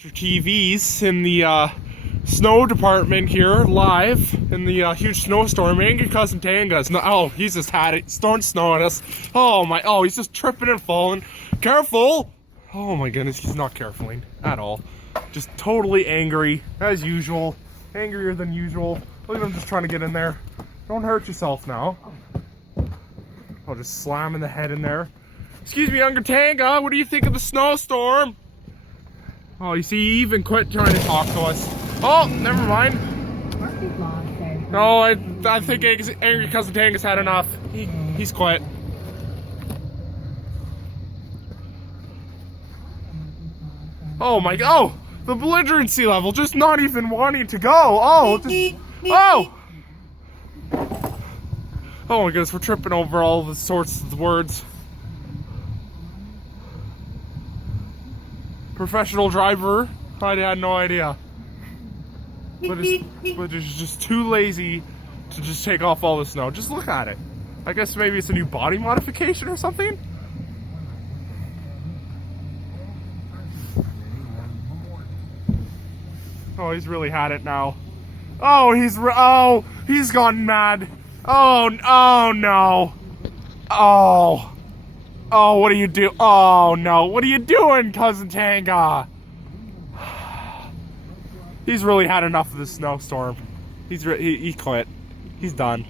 Your TVs in the snow department here, live in the huge snowstorm. Angry Cousin Tanga's. Oh, he's just had it. Throwing snow at us. Oh my! Oh, he's just tripping and falling. Careful! Oh my goodness, he's not carefuling at all. Just totally angry as usual. Angrier than usual. Look at him just trying to get in there. Don't hurt yourself now. Oh, just slamming the head in there. Excuse me, Angry Tanga. What do you think of the snowstorm? Oh, you see, he even quit trying to talk to us. Oh, never mind. No, I think Angry Cousin Tanga's had enough. He's quit. Oh my, oh, the belligerency level, just not even wanting to go. Oh, just, oh. Oh my goodness, we're tripping over all the sorts of words. Professional driver, I had no idea. But it's just too lazy to just take off all the snow. Just look at it. I guess maybe it's a new body modification or something? Oh, he's really had it now. Oh, he's gone mad. Oh no. Oh, what do you do? Oh no, what are you doing, Cousin Tanga? He's really had enough of this snowstorm. He quit. He's done.